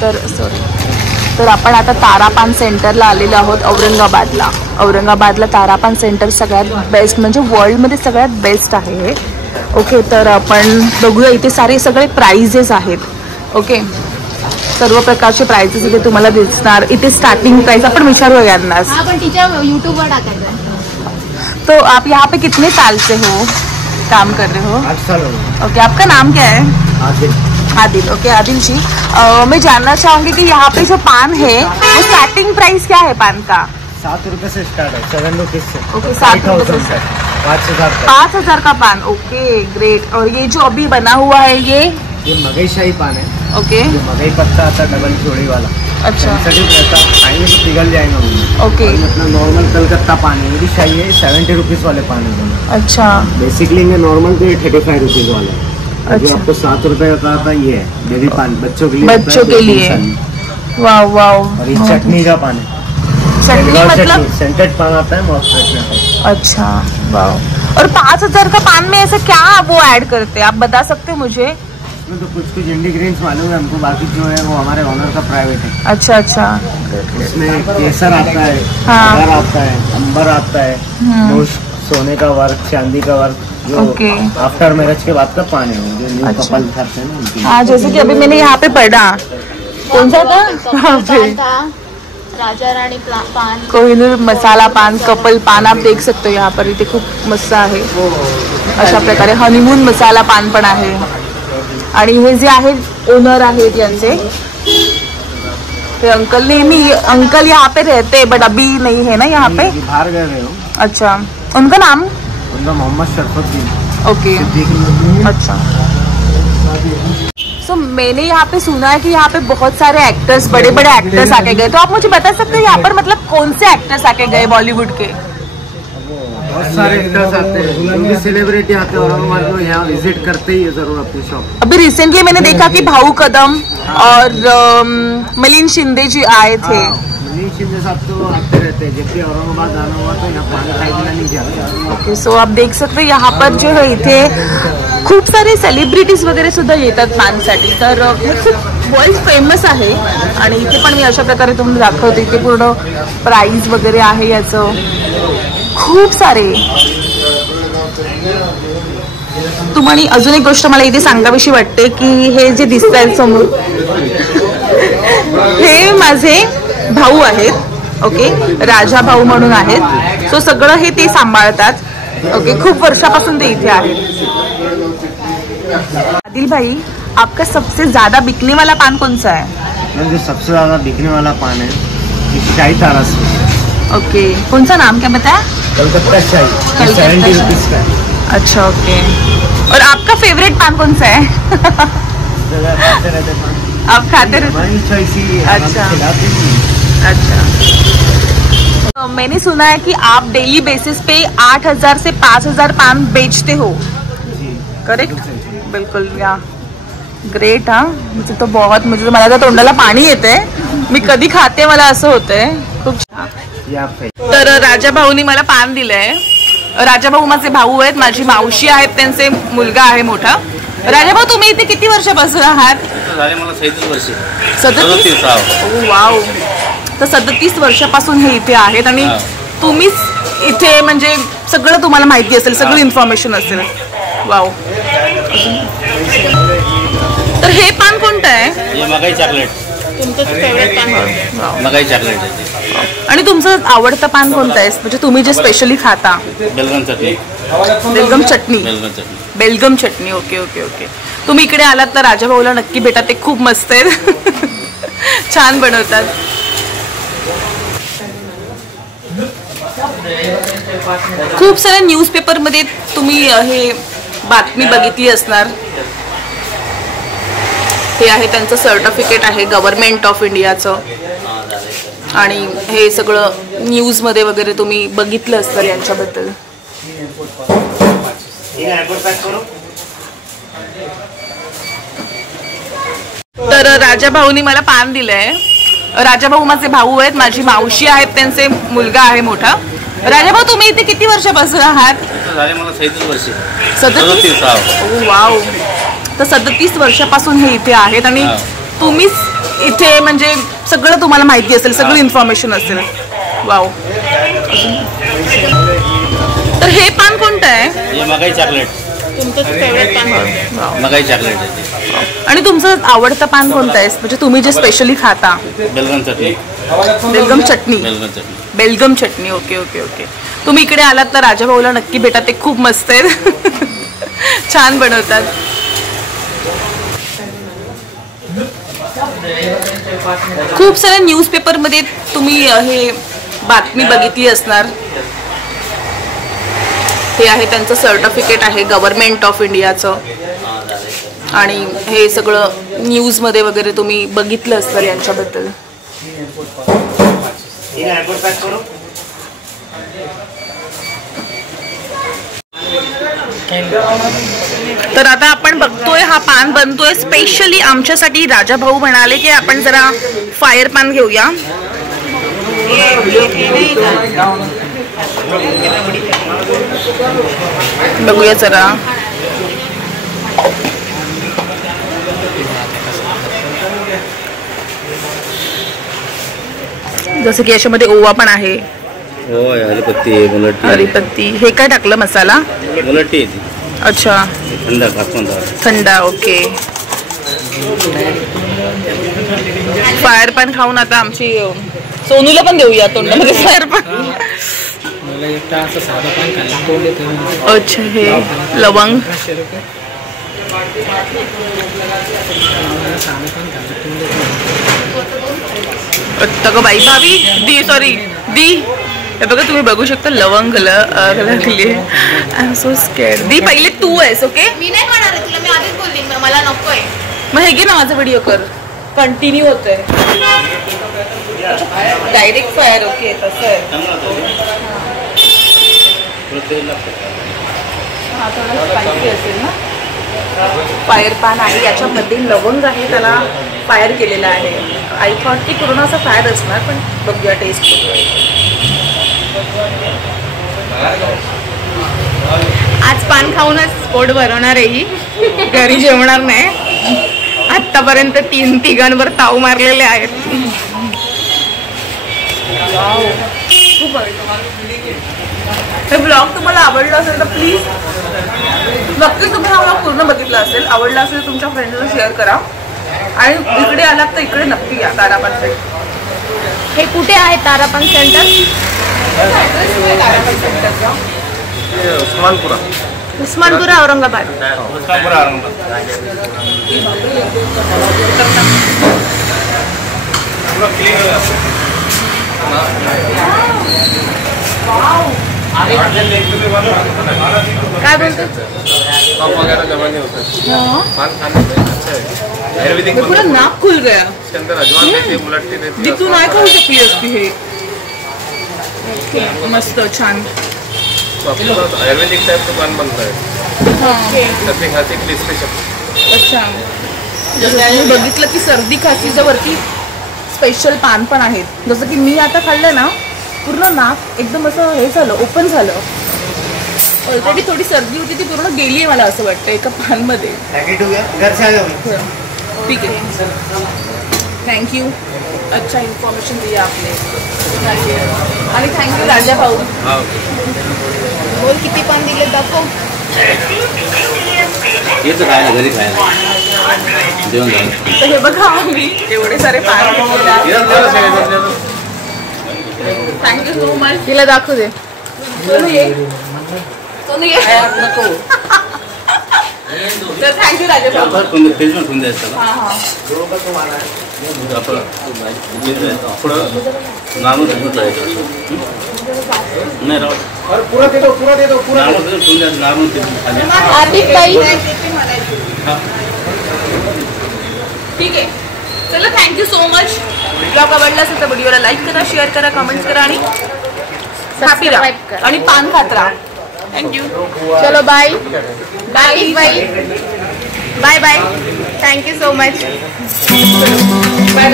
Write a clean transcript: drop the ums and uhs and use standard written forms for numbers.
तर आपण आता तारापान सेंटरला आलेलो आहोत औरंगाबादला तारापान सेंटर सगळ्यात बेस्ट म्हणजे वर्ल्डमध्ये सगळ्यात बेस्ट आहे हे. ओके, तर आपण बघूया इथे सगळे प्राइजेस आहेत. ओके, सर्व प्रकारचे प्राइजेस इथे तुम्हाला दिसणार. इथे स्टार्टिंग प्राइस आपण विचारूया यांना. यूट्यूबवर टाकायचं. तो आप यहाँ पे कितने साल से हो काम कर रहे हो? 8 साल हो गए. ओके, आपका नाम क्या है? आदिल. ओके आदिल जी, मैं जानना चाहूँगी कि यहाँ पे जो पान है वो स्टार्टिंग प्राइस क्या है पान का? 7 रुपए से स्टार्ट है, 7 रुपीज से. ओके, 7 रुपए से 5,000 का पान. Okay great. और ये जो अभी बना हुआ है ये मगई शाही पान है. ओके, मगई पत्ता आता है डबल जोड़ी वाला. अच्छा, खाएंगे तो पिघल जाएगा. ओके, अपना नॉर्मल कलकत्ता पान है, ये भी शाही है. 70 रुपीज वाले पान है. अच्छा, बेसिकली नॉर्मल तो 35 रुपीज वाला है. जो आपको 7 रुपए का आता है ये है बेबी पान, बच्चों के लिए. वाह वाह. और ये चटनी का पान है. चटनी मतलब सेंटेड पान आता है बहुत फ्रेश. अच्छा, वाह. और 5,000 का पान में ऐसा क्या वो ऐड करते हैं, आप बता सकते हो मुझे? तो कुछ इंग्रेडिएंट्स मालूम है हमको, बाकी जो है वो हमारे ओनर का प्राइवेट है. अच्छा अच्छा. उसमें केसर आता है, अगर आता है, अंबर आता है, सोने का वर्क, चांदी का वर्क, जो आफ्टर मैरिज के बाद का पान है, जो न्यू कपल खाते हैं ना. हाँ, जैसे कि अभी मैंने यहाँ पे पढ़ा, कौन सा था? राजा रानी पान, कोहिनूर मसाला पान, कपल पान आप देख सकते हो यहाँ पर. इथे खूप मस्त आहे. अशा प्रकारे हनीमून मसाला पान पण आहे. आणि हे जे आहेत ओनर आहेत यांचे, अंकल यहाँ पे रहते बट अभी नहीं है ना यहाँ पे, बाहर गए हो. अच्छा, उनका नाम? उनका मोहम्मद शरफुद्दीन. ओके, अच्छा. सो मैंने यहाँ पे सुना है कि यहाँ पे बहुत सारे एक्टर्स, बड़े बड़े एक्टर्स आके गए. तो आप मुझे बता सकते हो यहाँ पर मतलब कौन से एक्टर्स आके गए बॉलीवुड के? बहुत सारे एक्टर्स आते हैं, जो भी सेलिब्रिटी आते हैं औरंगाबाद में, यहाँ विजिट करते ही है जरूर अपनी शॉप. अभी रिसेंटली मैंने देखा कि भाऊ कदम और मिलिंद शिंदे जी आए थे. मिलिंद शिंदे साहब तो आते रहते हैं, जब भी औरंगाबाद आना हुआ तो यहाँ पान खायला नहीं जाते. ओके, सो आप देख सकते यहाँ पर जो है इथे खूप सारे सेलिब्रिटीज वगैरे सुद्धा येतात पानसाठी. तर वर्ल्ड फेमस आहे. आणि इथे पण मी अशा प्रकारे तुम्हाला दाखवते. इथे पूर्ण प्राइस वगैरे आहे याचं खूप सारे. तुम्हाला अजून एक गोष्ट मला इथे सांगावीशी वाटते की हे जे दिसत आहेत समोर हे माझे भाऊ आहेत. ओके, राजा भाऊ म्हणून आहेत. सो सगळं हे ते सांभाळतात. ओके, खूप वर्षापासून ते इथे आहेत. आदिल भाई, आपका सबसे ज्यादा बिकने वाला पान कौन सा है? जो सबसे ज्यादा बिकने वाला पान है शाही तारा से. ओके, कौन सा नाम क्या बताया? कलकत्ता शाही, 70 रुपीज का. अच्छा, ओके. और आपका फेवरेट पान कौन सा है? आप खाते रहते? अच्छा. मैंने सुना है कि आप डेली बेसिस पे 8,000 से 5,000 पान बेचते हो, करेक्ट? बिल्कुल. या ग्रेट. हाँ, मला तर तोंडाला पाणी येते. मी कधी खाते मला असं होतंय. खूप छान. तर राजा भाऊनी मला पान दिलंय. राजा भाऊ माझे भाऊ आहेत, माझी मावशी आहेत, त्यांचे मुलगा आहे मोठा. राजा भाऊ, तुम्ही इथे किती वर्षापासून आहात? मला 37 वर्ष. 37? वाव. तर 37 वर्षापासून हे इथे आहेत. आणि तुम्हीच इथे म्हणजे सगळं तुम्हाला माहिती असेल, सगळं इन्फॉर्मेशन असेल. वाव. तर हे पान कोणतं आहे? मकाई चॉकलेट. तुमचं फेवरेट पान? मकाई चॉकलेट. आणि तुमचं आवडतं पान कोणतं आहे, म्हणजे तुम्ही जे स्पेशली खाता? बेलगम चटणी. बेलगम चटणी. बेलगम चटणी. Okay okay okay. तुम्ही इकडे आलात तर राजा भाऊला नक्की भेटा, ते खूप मस्त आहेत. छान बनवतात. खूप साऱ्या न्यूजपेपर मध्ये तुम्ही हे बातमी बघितली असणार. हे आहे त्यांचं सर्टिफिकेट आहे गव्हर्नमेंट ऑफ इंडियाचं. आणि हे सगळं न्यूज मध्ये वगैरे तुम्ही बघितलं असतं यांच्याबद्दल. तर राजा भाऊनी मला पान दिलंय. राजा भाऊ माझे भाऊ आहेत, माझी मावशी आहेत, त्यांचे मुलगा आहे मोठा. राजा भाऊ, तुम्ही इथे किती वर्षापासून आहात? मला 37 वर्ष. 37? वाव. तर 37 वर्षापासून हे इथे आहेत. आणि तुम्हीच इथे म्हणजे सगळं तुम्हाला माहिती असेल, सगळं इन्फॉर्मेशन असेल. वाव. तर हे पान कोणतं आहे? हे मकाई चॉकलेट. तुमचं फेवरेट पान? मकाई चॉकलेट आहे. आणि तुमचं आवडतं पान कोणतं आहे, म्हणजे तुम्ही जे स्पेशली खाता? बेलगम चटणी. बेलगम चटणी. बेलगम चटणी. बेलगम चटणी. Okay okay okay. तुम्ही इकडे आलात तर राजाभाऊला नक्की भेटा, ते खूप मस्त आहेत. छान बनवतात. खूप साऱ्या न्यूजपेपरमध्ये तुम्ही हे बातमी बघितली असणार. हे आहे त्यांचं सर्टिफिकेट आहे गव्हर्नमेंट ऑफ इंडियाचं, आणि हे सगळं न्यूजमध्ये वगैरे तुम्ही बघितलं असणार यांच्याबद्दल. तर आता आपण बघतोय हा पान बनतोय स्पेशली आमच्यासाठी. राजाभाऊ म्हणाले की आपण जरा फायर पान घेऊया. बघूया जरा. जसं की याच्यामध्ये ओवा पण आहे. होय, हरिपत्ती आहे, मुलट्टी. हरिपत्ती. हे काय टाकलं मसाला? मुलट्टी. अच्छा. थंड. ओके. फायर पान खाऊन आता आमची सोनूला पण देऊया तोंडामध्ये फायर पान. अच्छा. हे लवंग. बाई भाभी दी, सॉरी दी. हे बघा तुम्ही बघू शकता लवंग लागली. I am so scared. दी पहिले तू आहेस. ओके. मी नाही खाणार आहे तुला, मी आधीच बोलली मला नकोय. मग हे घे ना, माझा व्हिडिओ कर. कंटिन्यू होतोय डायरेक्ट फायर. ओके. तसं आहे. हा थोडं स्पायसी असेल ना. फायर पान आहे, याच्यामध्ये लवंग आहे, त्याला फायर केलेला आहे. आय थॉट की पूर्ण असं फायर असणार, पण बघूया टेस्ट. आज पान खाऊनच पोट भरवणार आहे ही, घरी जेवणार नाही. आतापर्यंत 3 तिघांवर ताव मारलेले आहेत. हे ब्लॉग तुम्हाला आवडला असेल तर प्लीज नक्कीच तुम्ही हा ब्लॉग पूर्ण बघितला असेल. आवडला असेल तुमच्या फ्रेंड्सला शेअर करा, आणि इकडे आलात तर इकडे नक्की या तारापान सेंटर. हे कुठे आहे तारापान सेंटर? उस्मानपुरा औरंगाबाद. काय बोलतो? पूरा नाक खुल गया. तू नाही खाऊ शकली असती हे. मस्त छान आयुर्वेदिक टाइप का पान बनता है. अच्छा. जसं बघितलं की सर्दी खासीच्या वरती स्पेशल पान पण आहेत. जसं की मी आता खाल्लं ना, पूर्ण नाक एकदम असं हे झालं, ओपन झालं. ऑलरेडी थोडी सर्दी होती ती पूर्ण गेली आहे मला असं वाटतं एका पानमध्ये. ठीक आहे. थँक्यू. अच्छा इन्फॉर्मेशन दिया आपने. आणि थँक्यू राजा भाऊ. बोल किती पान दिले दाखव. येतं खायला, घरी खायला जेवण झालं. तर हे बघा मी एवढे सारे पान घेतलेले. Thank you so much. तिला दाखवू दे. सोनू ये. सोनू ये. तर थँक्यू राजा भाऊ. फ्रीजमध्ये ठेवून द्यायचं. हां हां. आपण थोडं नॉर्मल राहायचं. नाही राहू. पूरा दे दो, पूरा दे दो, पूरा नॉर्मल ठेवून द्यायचं. नॉर्मल हार्दिक ताई. ठीक आहे. चला थँक्यू सो मच. ब्लॉग आवडला असेल तर व्हिडिओला लाईक करा, शेअर करा, कमेंट करा, आणि हॅपी राहा आणि पान खात राहा. थँक्यू. चलो bye bye bye bye bye. Thank you so much. Bye.